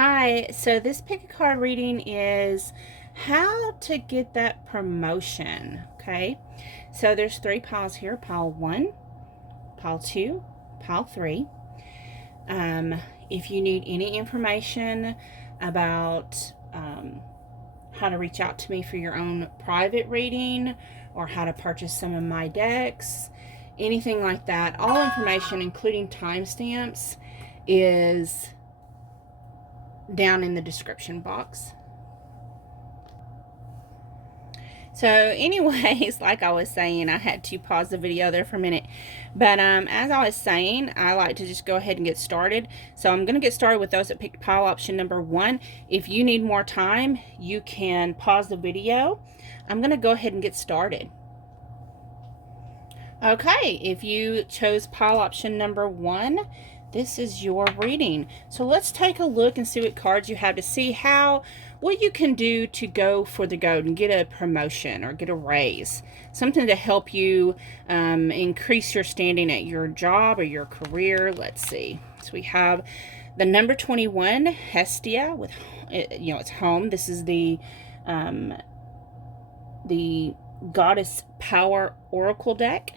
Hi, so this pick a card reading is how to get that promotion, okay? So there's 3 piles here, pile 1, pile 2, pile 3. If you need any information about how to reach out to me for your own private reading or how to purchase some of my decks, anything like that, all information, including timestamps, is down in the description box. So anyways, like I was saying, I had to pause the video there for a minute. But as I was saying, I like to just go ahead and get started. So I'm going to get started with those that picked pile option number 1. If you need more time, you can pause the video. I'm going to go ahead and get started. Okay, if you chose pile option number 1, this is your reading. So let's take a look and see what cards you have to see what you can do to go for the gold and get a promotion or get a raise. Something to help you increase your standing at your job or your career. Let's see. So we have the number 21, Hestia, with, it's home. This is the Goddess Power Oracle deck.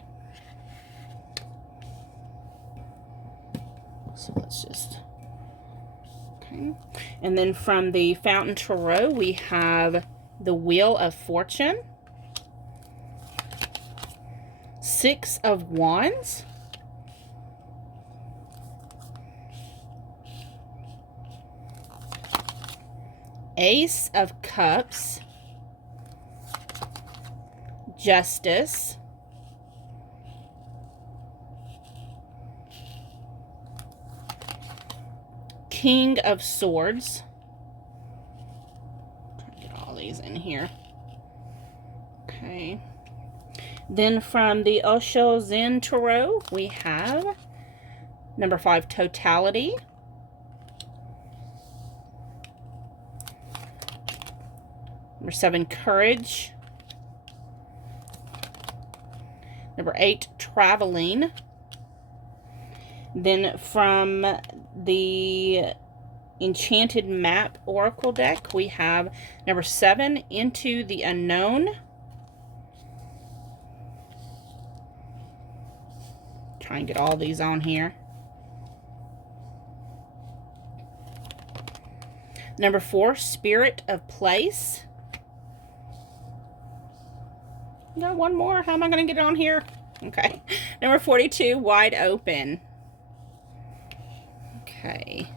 So let's just, okay. And then from the Fountain Tarot, we have the Wheel of Fortune, 6 of Wands, Ace of Cups, Justice, King of Swords. Try to get all these in here. Okay. Then from the Osho Zen Tarot, we have number 5, Totality. Number 7, Courage. Number 8, Traveling. Then from the Enchanted Map Oracle deck, we have number 7, Into the Unknown. Try and get all these on here. Number 4, Spirit of Place. Got one more. How am I going to get it on here? Okay. Number 42, Wide Open. Okay.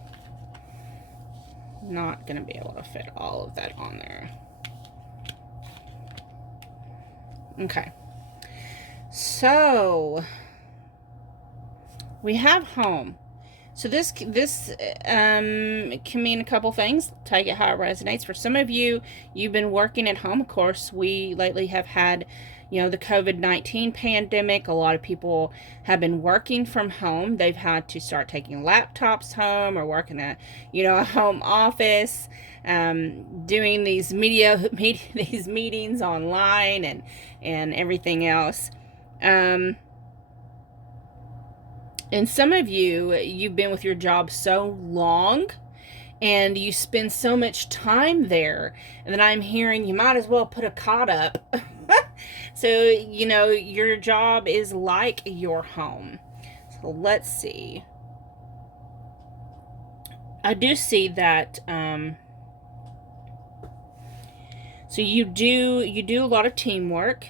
Not going to be able to fit all of that on there. Okay. So we have home. So this can mean a couple things. Take it how it resonates. For some of you, you've been working at home. Of course, we lately have had, the COVID-19 pandemic. A lot of people have been working from home. They've had to start taking laptops home or working at, a home office, doing these these meetings online and everything else. And some of you've been with your job so long and you spend so much time there. And then I'm hearing you might as well put a cot up. So, your job is like your home. So let's see. I do see that, so you do a lot of teamwork.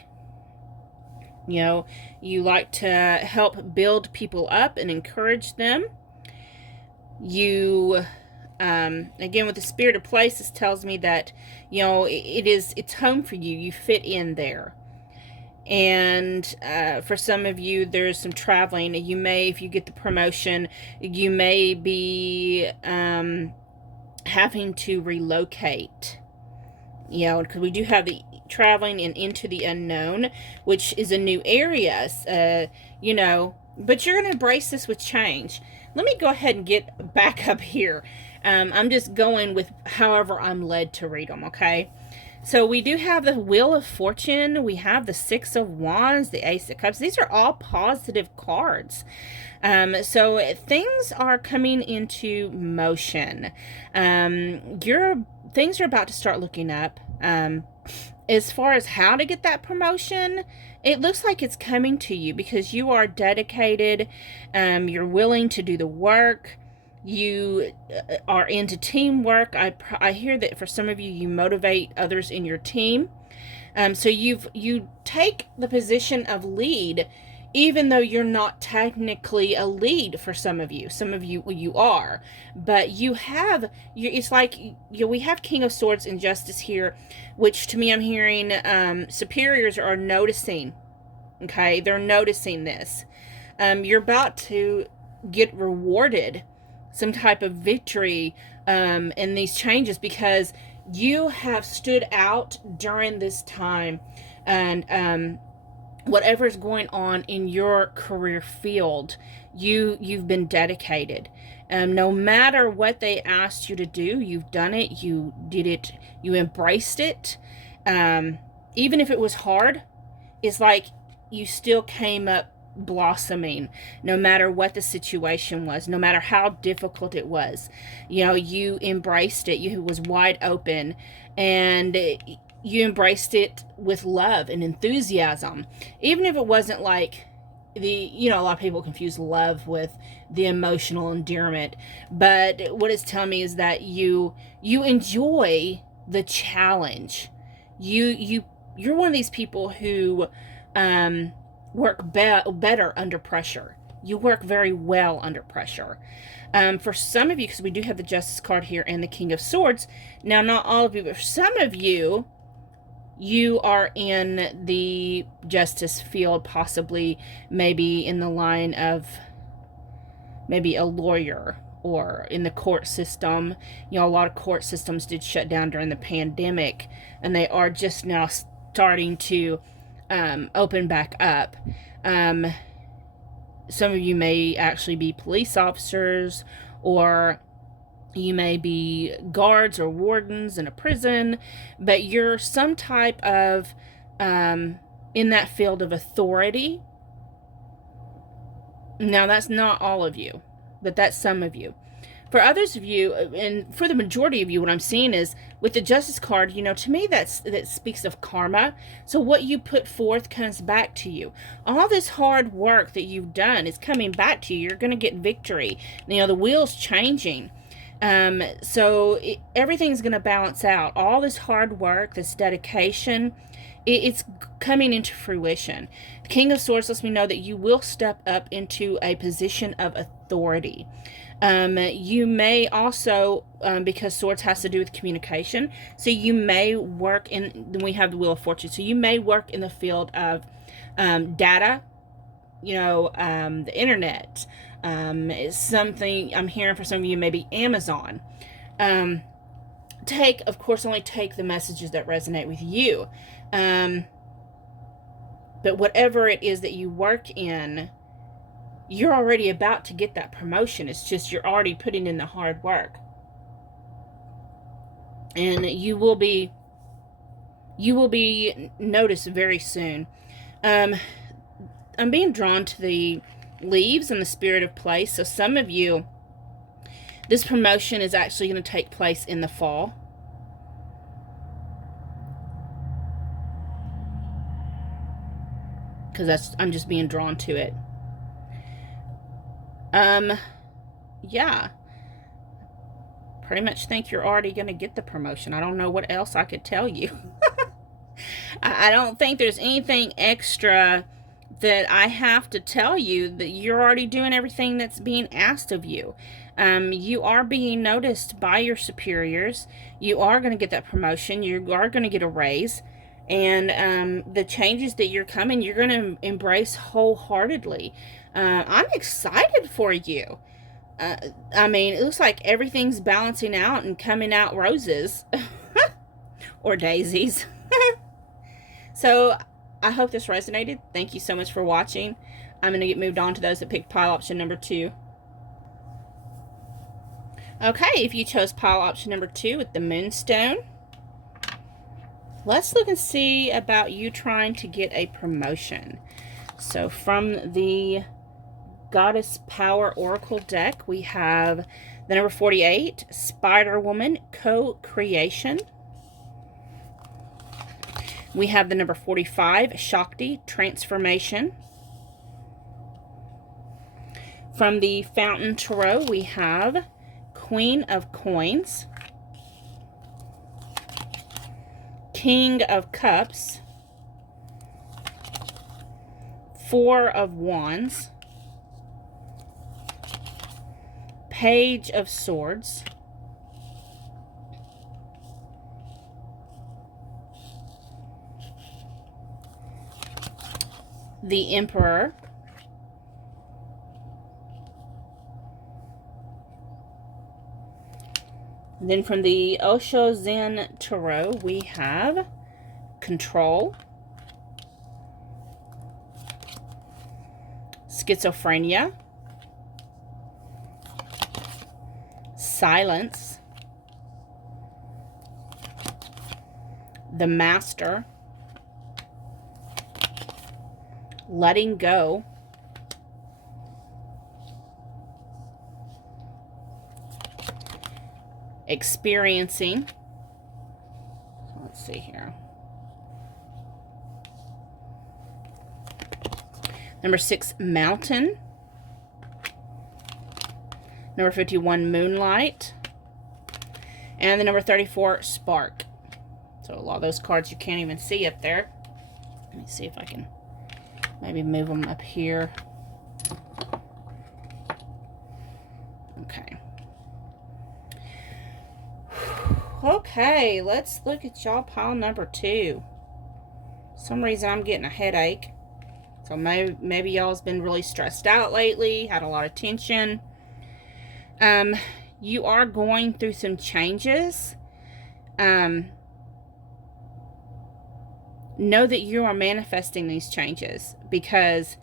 You like to help build people up and encourage them. You, again, with the Spirit of Place, this tells me that, it's home for you. You fit in there. And for some of you, there's some traveling. You may, if you get the promotion, you may be having to relocate. Because we do have the traveling and into the unknown, which is a new area, but you're going to embrace this with change. Let me go ahead and get back up here. I'm just going with however I'm led to read them, okay? So we do have the Wheel of Fortune. We have the Six of Wands, the Ace of Cups. These are all positive cards. So things are coming into motion. Things are about to start looking up. As far as how to get that promotion, it looks like it's coming to you because you are dedicated. You're willing to do the work. You are into teamwork. I hear that for some of you, you motivate others in your team. So you take the position of lead, even though you're not technically a lead for some of you. Some of you, well, you are, but it's like, we have King of Swords and Justice here, which to me, I'm hearing superiors are noticing. Okay, they're noticing this. You're about to get rewarded some type of victory in these changes because you have stood out during this time, and whatever's going on in your career field, you've been dedicated. No matter what they asked you to do, you've done it. You did it. You embraced it. Even if it was hard, it's like you still came up blossoming, no matter what the situation was, no matter how difficult it was. You embraced it. You was wide open, and you embraced it with love and enthusiasm, even if it wasn't like a lot of people confuse love with the emotional endearment. But what it's telling me is that you enjoy the challenge. You're one of these people who work better under pressure. You work very well under pressure. For some of you, because we do have the Justice card here and the King of Swords. Now, not all of you, but for some of you, you are in the justice field, possibly maybe in the line of maybe a lawyer or in the court system. A lot of court systems did shut down during the pandemic, and they are just now starting to open back up. Some of you may actually be police officers, or you may be guards or wardens in a prison, but you're some type of in that field of authority. Now, that's not all of you, but that's some of you. For others of you, and for the majority of you, what I'm seeing is with the Justice card, to me that speaks of karma. So what you put forth comes back to you. All this hard work that you've done is coming back to you. You're going to get victory. The wheel's changing. So everything's going to balance out. All this hard work, this dedication, it's coming into fruition. The King of Swords lets me know that you will step up into a position of authority. You may also, because Swords has to do with communication, so you may work then we have the Wheel of Fortune, so you may work in the field of data, the internet. Something I'm hearing for some of you, maybe Amazon. Of course, only take the messages that resonate with you. But whatever it is that you work in, you're already about to get that promotion. It's just you're already putting in the hard work. And you will be noticed very soon. I'm being drawn to the leaves and the spirit of place. So some of you, this promotion is actually going to take place in the fall. Because I'm just being drawn to it. Yeah. Pretty much think you're already going to get the promotion. I don't know what else I could tell you. I don't think there's anything extra that I have to tell you. That you're already doing everything that's being asked of you. You are being noticed by your superiors. You are going to get that promotion. You are going to get a raise. And the changes that you're going to embrace wholeheartedly. I'm excited for you. It looks like everything's balancing out and coming out roses. Or daisies. So, I hope this resonated. Thank you so much for watching. I'm going to get moved on to those that picked pile option number 2. Okay, if you chose pile option number 2 with the Moonstone, Let's look and see about you trying to get a promotion. So from the Goddess Power Oracle deck, we have the number 48, Spider Woman, Co-Creation. We have the number 45, Shakti, Transformation. From the Fountain Tarot, we have Queen of Coins, King of Cups, Four of Wands, Page of Swords, the Emperor, and then from the Osho Zen Tarot, we have Control, Schizophrenia, Silence, the Master, Letting Go, Experiencing. Let's see here. Number 6, Mountain. Number 51, Moonlight. And the number 34, Spark. So a lot of those cards you can't even see up there. Let me see if I can maybe move them up here. Okay. Okay, let's look at y'all pile number 2. For some reason I'm getting a headache. So maybe y'all's been really stressed out lately, had a lot of tension. You are going through some changes. Know that you are manifesting these changes because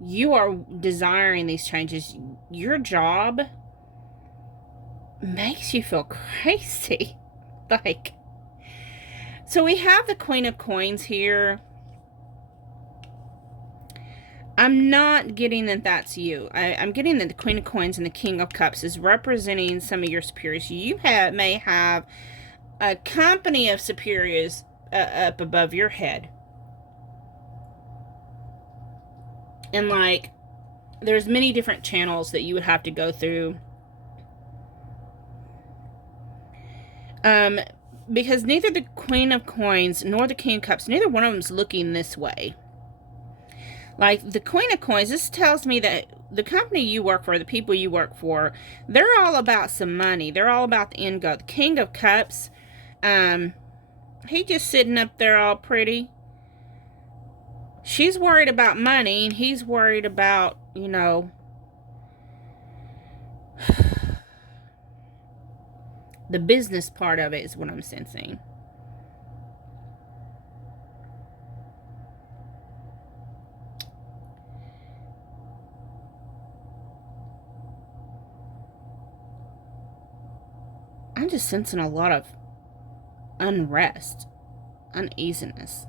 you are desiring these changes. Your job makes you feel crazy. Like, so we have the Queen of Coins here. I'm not getting that that's you. I'm getting that the Queen of Coins and the King of Cups is representing some of your superiors. You may have a company of superiors up above your head. And like, there's many different channels that you would have to go through. Because neither the Queen of Coins nor the King of Cups, neither one of them is looking this way. Like, the Queen of Coins, this tells me that the company you work for, the people you work for, they're all about some money. They're all about the end goal. The King of Cups, he just sitting up there all pretty. She's worried about money, and he's worried about, you know, the business part of it is what I'm sensing. I'm just sensing a lot of unrest, uneasiness.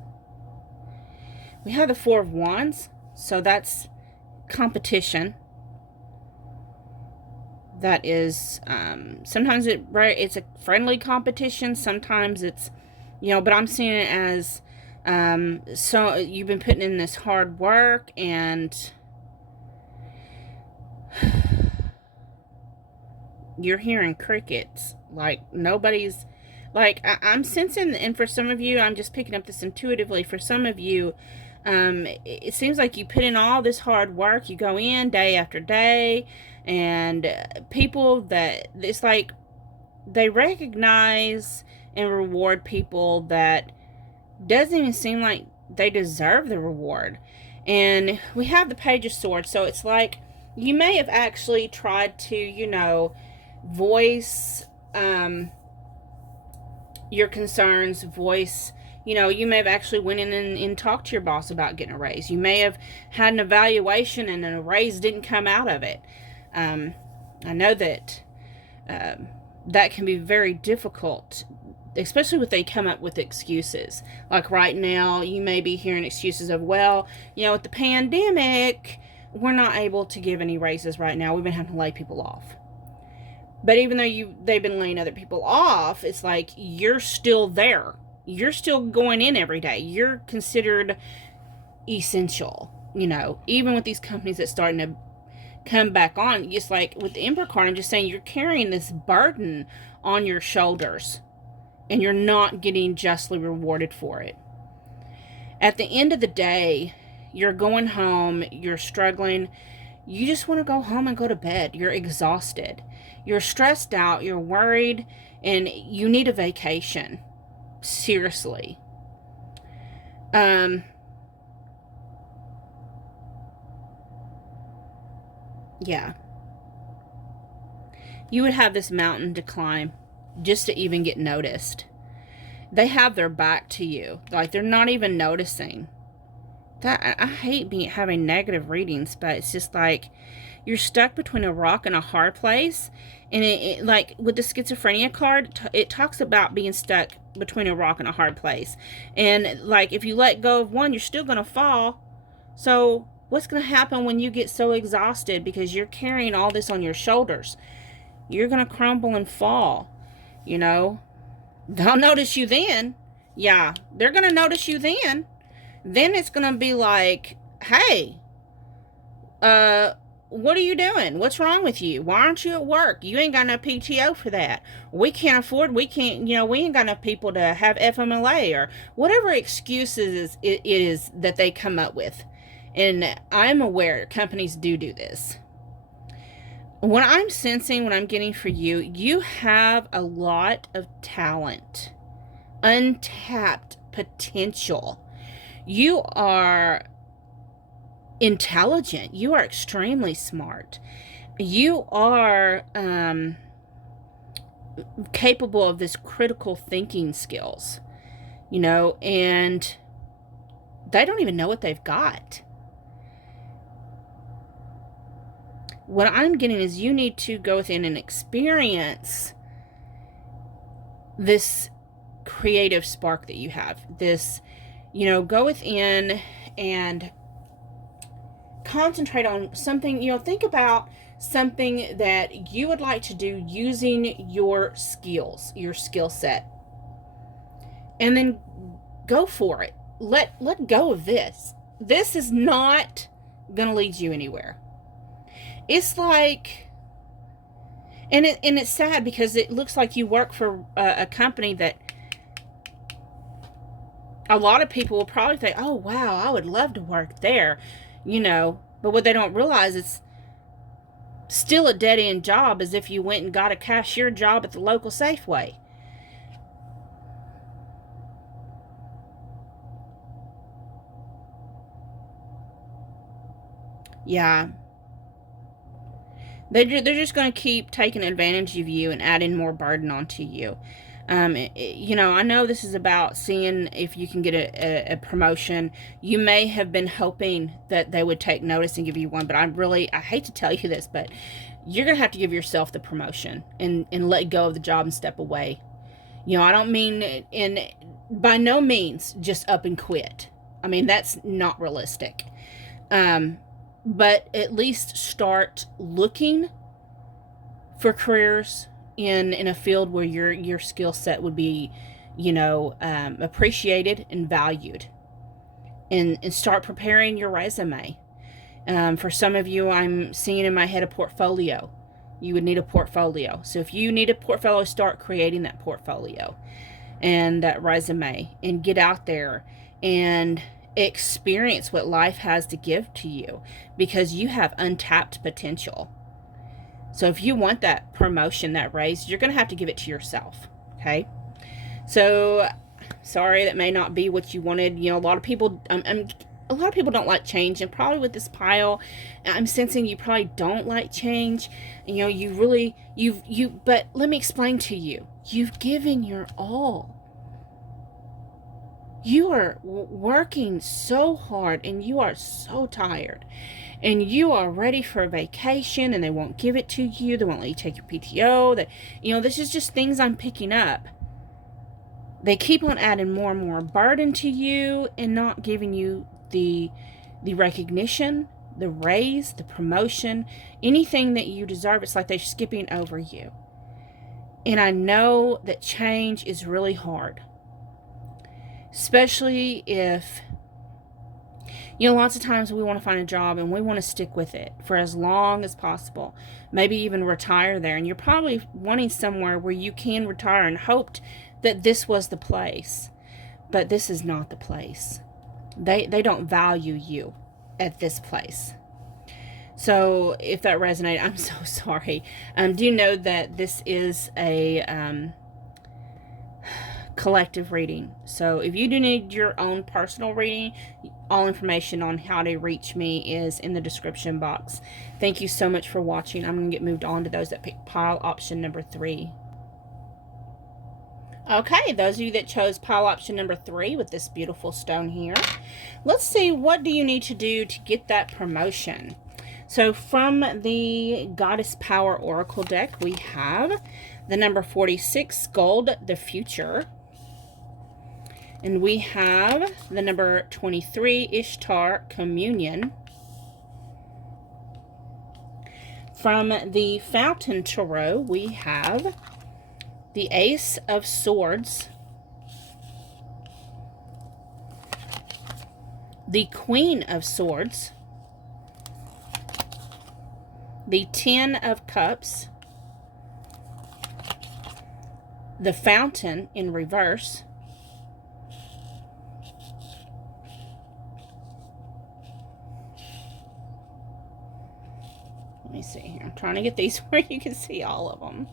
We have the Four of Wands, so that's competition. That is, sometimes it's a friendly competition, sometimes it's, you know, but I'm seeing it as, so you've been putting in this hard work, and you're hearing crickets. Like, nobody's, like, I'm sensing, and for some of you, I'm just picking up this intuitively, for some of you, it seems like you put in all this hard work, you go in day after day, and people that, it's like, they recognize and reward people that doesn't even seem like they deserve the reward. And we have the Page of Swords, so it's like, you may have actually tried to, you know, voice your concerns, voice, you know, you may have actually went in and talked to your boss about getting a raise. You may have had an evaluation and a raise didn't come out of it. I know that that can be very difficult, especially when they come up with excuses. Like right now, you may be hearing excuses of, well, with the pandemic, we're not able to give any raises right now. We've been having to lay people off. But even though they've been laying other people off, it's like you're still there. You're still going in every day. You're considered essential, even with these companies that's starting to come back on. Just like with the Emperor card, I'm just saying you're carrying this burden on your shoulders and you're not getting justly rewarded for it. At the end of the day, you're going home, you're struggling, you just want to go home and go to bed. You're exhausted, you're stressed out, you're worried, and you need a vacation. Seriously. Yeah. You would have this mountain to climb just to even get noticed. They have their back to you. Like, they're not even noticing. I hate having negative readings, but it's just like you're stuck between a rock and a hard place. And it like with the schizophrenia card, it talks about being stuck between a rock and a hard place. And like if you let go of one, you're still going to fall. So what's going to happen when you get so exhausted because you're carrying all this on your shoulders? You're going to crumble and fall. They'll notice you then. Yeah, they're going to notice you then. Then it's going to be like, hey, what are you doing? What's wrong with you? Why aren't you at work? You ain't got no PTO for that. We ain't got enough people to have FMLA or whatever excuses it is that they come up with. And I'm aware companies do this. What I'm sensing, what I'm getting for you, you have a lot of talent, untapped potential. You are intelligent. You are extremely smart. You are capable of this critical thinking skills, and they don't even know what they've got. What I'm getting is you need to go within and experience this creative spark that you have. This, go within and concentrate on something, think about something that you would like to do using your skills, your skill set. And then go for it. Let go of this. This is not going to lead you anywhere. It's like, and it's sad because it looks like you work for a company that a lot of people will probably think, oh, wow, I would love to work there, but what they don't realize, it's still a dead-end job as if you went and got a cashier job at the local Safeway. Yeah. They're just going to keep taking advantage of you and adding more burden onto you. I know this is about seeing if you can get a promotion. You may have been hoping that they would take notice and give you one, but I hate to tell you this, but you're going to have to give yourself the promotion and let go of the job and step away. I don't mean by no means just up and quit. I mean, that's not realistic. But at least start looking for careers in a field where your skill set would be, appreciated and valued. And start preparing your resume. For some of you, I'm seeing in my head a portfolio. You would need a portfolio. So if you need a portfolio, start creating that portfolio and that resume and get out there and experience what life has to give to you, because you have untapped potential. So if you want that promotion, that raise, you're going to have to give it to yourself. Okay. So sorry, that may not be what you wanted. A lot of people, a lot of people don't like change, and probably with this pile, I'm sensing you probably don't like change. You really, but let me explain to you, you've given your all. You are working so hard and you are so tired and you are ready for a vacation and they won't give it to you. They won't let you take your PTO. This is just things I'm picking up. They keep on adding more and more burden to you and not giving you the recognition, the raise, the promotion, anything that you deserve. It's like they're skipping over you. And I know that change is really hard, especially if, lots of times we want to find a job and we want to stick with it for as long as possible, maybe even retire there. And you're probably wanting somewhere where you can retire and hoped that this was the place. But this is not the place. They don't value you at this place. So if that resonated, I'm so sorry. Do know that this is a collective reading. So if you do need your own personal reading, all information on how to reach me is in the description box. Thank you so much for watching. I'm going to get moved on to those that pick pile option number 3. Okay, those of you that chose pile option number 3 with this beautiful stone here, let's see, what do you need to do to get that promotion? So from the Goddess Power Oracle deck, we have the number 46, Gold, the Future. And we have the number 23, Ishtar, Communion. From the Fountain Tarot, we have the Ace of Swords, the Queen of Swords, the Ten of Cups, the Fountain in reverse, let me see here. I'm trying to get these where you can see all of them.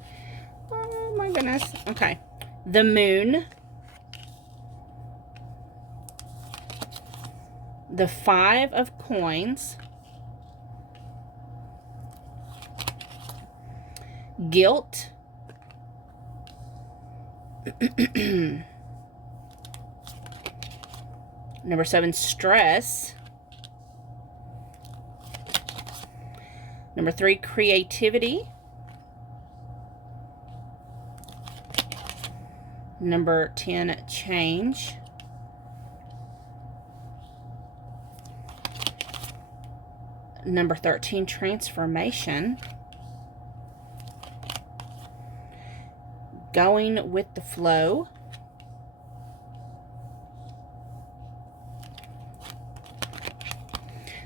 Oh my goodness. Okay. The Moon, the Five of Coins, Guilt, number 7, Stress, number 3, Creativity, number 10, Change, number 13, Transformation, Going with the Flow,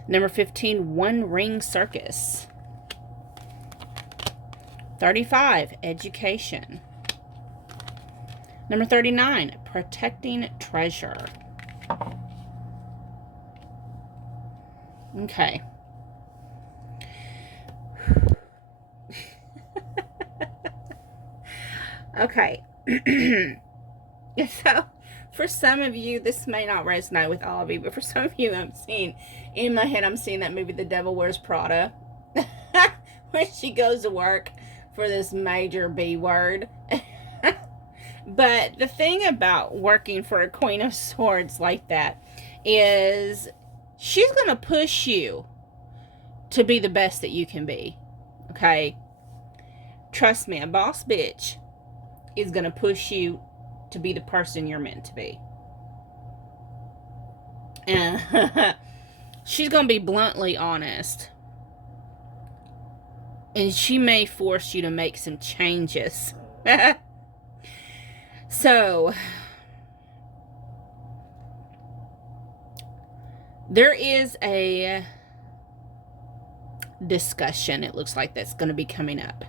number 15, One Ring Circus, 35, Education, number 39, Protecting Treasure. Okay. Okay. So, for some of you, this may not resonate with all of you, but for some of you, I'm seeing, in my head, I'm seeing that movie, The Devil Wears Prada, where she goes to work for this major B word. But the thing about working for a Queen of Swords like that is she's going to push you to be the best that you can be. Okay? Trust me, a boss bitch is going to push you to be the person you're meant to be. And she's going to be bluntly honest. And she may force you to make some changes. So, there is a discussion, it looks like, that's going to be coming up.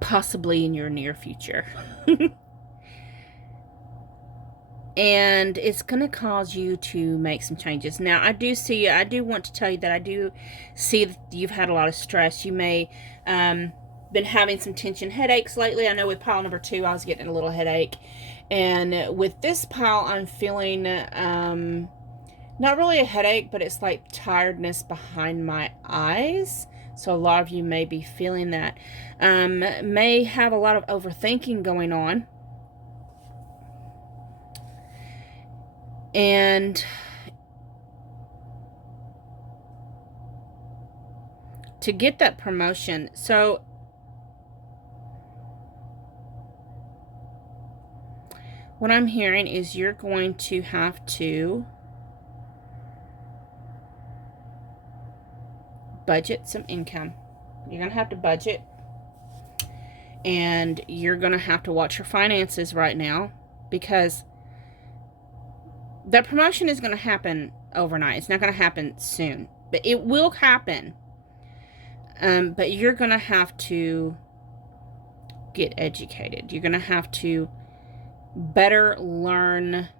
Possibly in your near future. And it's going to cause you to make some changes. Now, I do want to tell you that I do see that you've had a lot of stress. You may been having some tension headaches lately. I know with pile number 2, I was getting a little headache. And with this pile, I'm feeling not really a headache, but it's like tiredness behind my eyes. So a lot of you may be feeling that. May have a lot of overthinking going on. And to get that promotion, so what I'm hearing is you're going to have to budget some income. You're going to have to budget, and you're going to have to watch your finances right now, because that promotion is going to happen overnight. It's not going to happen soon, but it will happen. But you're going to have to get educated. You're going to have to better learn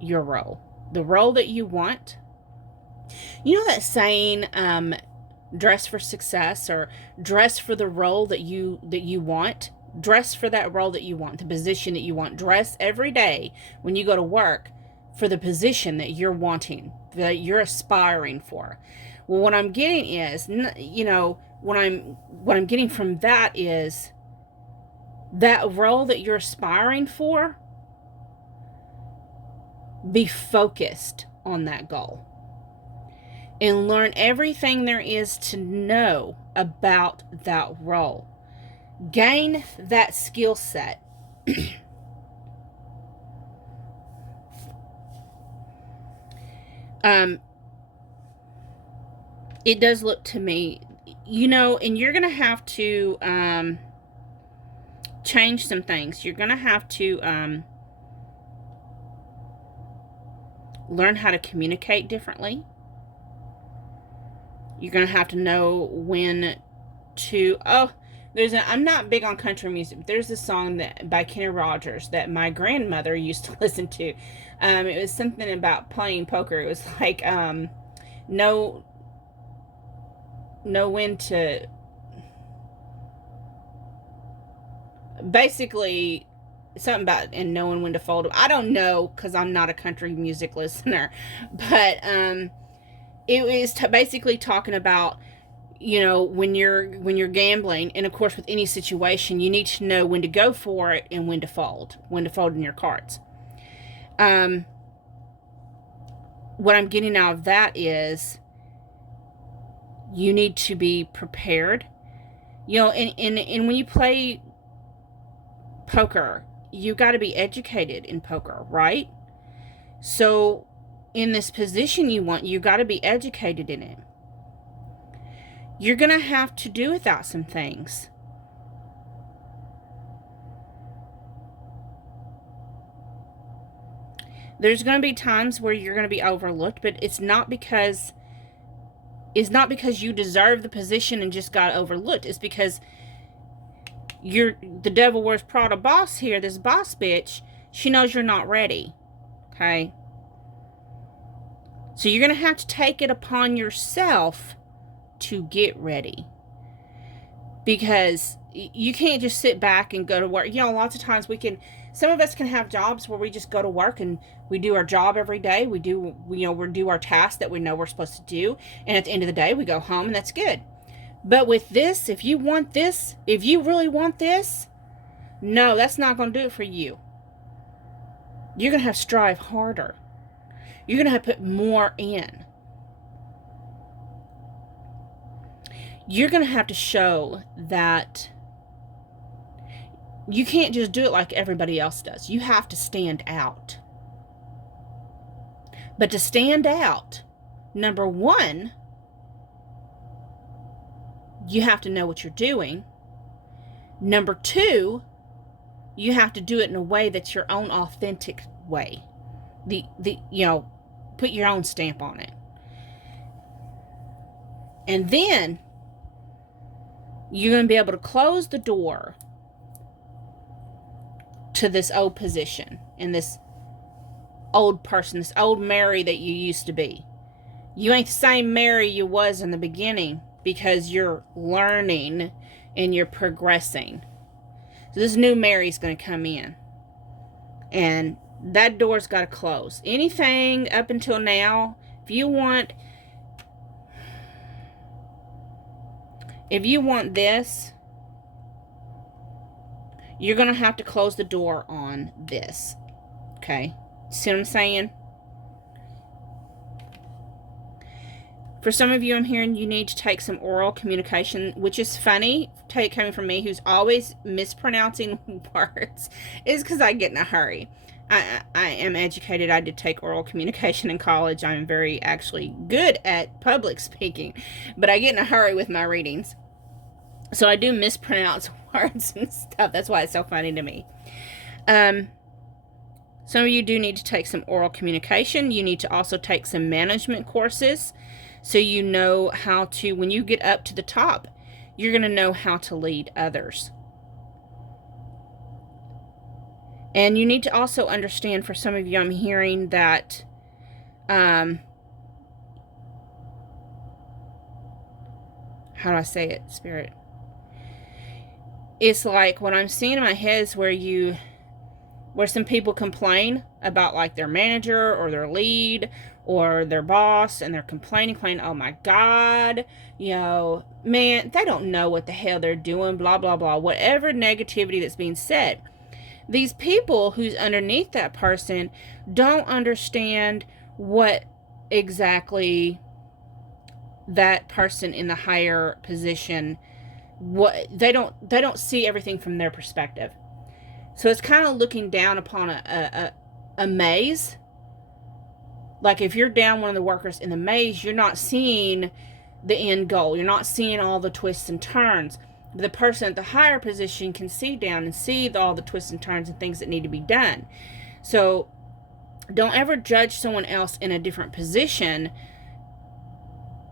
your role, the role that you want. You know that saying, dress for success, or dress for the role that you want. Dress for that role that you want, the position that you want. Dress every day when you go to work for the position that you're wanting, that you're aspiring for. Well, what I'm getting is, you know, what I'm getting from that is that role that you're aspiring for, be focused on that goal and learn everything there is to know about that role. Gain that skill set. It does look to me, you know, and you're going to have to change some things. You're going to have to learn how to communicate differently. You're going to have to know when to, I'm not big on country music, but there's a song that by Kenny Rogers that my grandmother used to listen to. It was something about playing poker. It was like, know when to, basically something about, and knowing when to fold them. I don't know, because I'm not a country music listener, but it was basically talking about, you know, when you're gambling, and of course with any situation, you need to know when to go for it and when to fold in your cards. What I'm getting out of that is you need to be prepared, you know, and when you play poker, you got to be educated in poker, right? So in this position you want, you got to be educated in it. You're going to have to do without some things. There's going to be times where you're going to be overlooked, but it's not because you deserve the position and just got overlooked. It's because the Devil Wears Prada boss here, this boss bitch, she knows you're not ready. Okay? So you're going to have to take it upon yourself to get ready, because you can't just sit back and go to work. You know, lots of times some of us can have jobs where we just go to work and we do our job every day. We do our tasks that we know we're supposed to do, and at the end of the day we go home, and that's good. But with this, if you really want this, no, that's not going to do it for you. You're going to have to strive harder. You're going to have to put more in. You're going to have to show that you can't just do it like everybody else does. You have to stand out. But to stand out, number one, you have to know what you're doing. Number two, you have to do it in a way that's your own authentic way. Put your own stamp on it. And then you're going to be able to close the door to this old position and this old person, this old Mary that you used to be. You ain't the same Mary you was in the beginning, because you're learning and you're progressing. So this new Mary's going to come in, and that door's got to close. Anything up until now, if you want this, you're going to have to close the door on this. Okay? See what I'm saying? For some of you, I'm hearing you need to take some oral communication, which is funny, coming from me, who's always mispronouncing words, is because I get in a hurry. I am educated. I did take oral communication in college. I'm very actually good at public speaking, but I get in a hurry with my readings. So I do mispronounce words and stuff. That's why it's so funny to me. Some of you do need to take some oral communication. You need to also take some management courses, so you know how to, when you get up to the top, you're going to know how to lead others. And you need to also understand, for some of you, I'm hearing that how do I say it, Spirit? It's like what I'm seeing in my head is where some people complain about like their manager or their lead or their boss, and they're complaining, oh my God, man, they don't know what the hell they're doing, blah, blah, blah, whatever negativity that's being said. These people who's underneath that person don't understand what exactly that person in the higher position, what they don't see everything from their perspective. So it's kind of looking down upon a maze. Like if you're down one of the workers in the maze, you're not seeing the end goal. You're not seeing all the twists and turns. The person at the higher position can see down and see all the twists and turns and things that need to be done. So don't ever judge someone else in a different position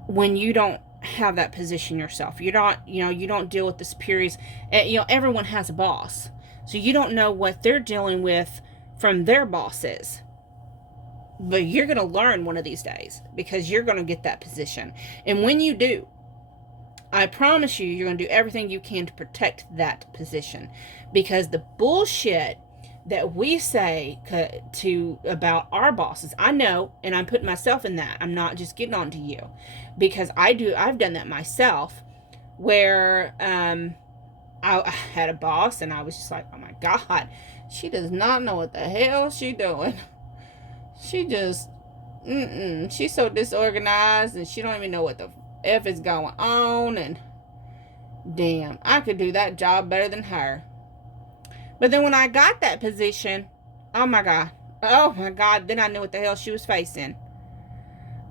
when you don't have that position yourself. You don't deal with the superiors. Everyone has a boss. So you don't know what they're dealing with from their bosses. But you're going to learn one of these days, because you're going to get that position. And when you do, I promise you're going to do everything you can to protect that position. Because the bullshit that we say about our bosses, I know, and I'm putting myself in that. I'm not just getting on to you, because I've done that myself, where I had a boss and I was just like, oh my God, she does not know what the hell she's doing. She just, she's so disorganized, and she don't even know what the F is going on, and damn, I could do that job better than her. But then when I got that position, oh my God, then I knew what the hell she was facing.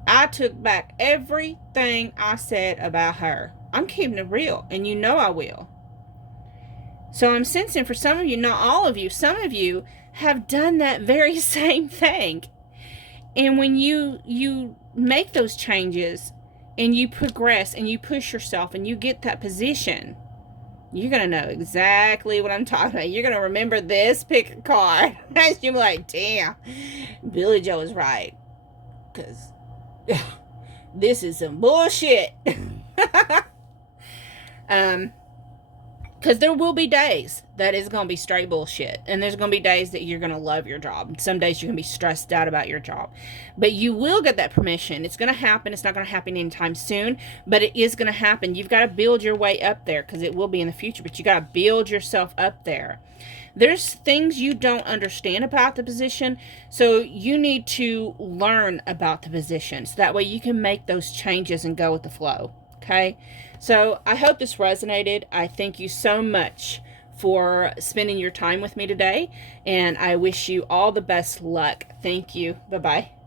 I took back everything I said about her. I'm keeping it real, and you know I will. So I'm sensing for some of you, not all of you, some of you have done that very same thing. And when you make those changes and you progress and you push yourself and you get that position, you're going to know exactly what I'm talking about. You're going to remember this, pick a card. You'll be like, damn, Billie Jo is right. Because this is some bullshit. Because there will be days that is going to be straight bullshit. And there's going to be days that you're going to love your job. Some days you're going to be stressed out about your job. But you will get that permission. It's going to happen. It's not going to happen anytime soon. But it is going to happen. You've got to build your way up there, because it will be in the future. But you got to build yourself up there. There's things you don't understand about the position. So you need to learn about the position. So that way you can make those changes and go with the flow. Okay? So I hope this resonated. I thank you so much for spending your time with me today, and I wish you all the best luck. Thank you. Bye-bye.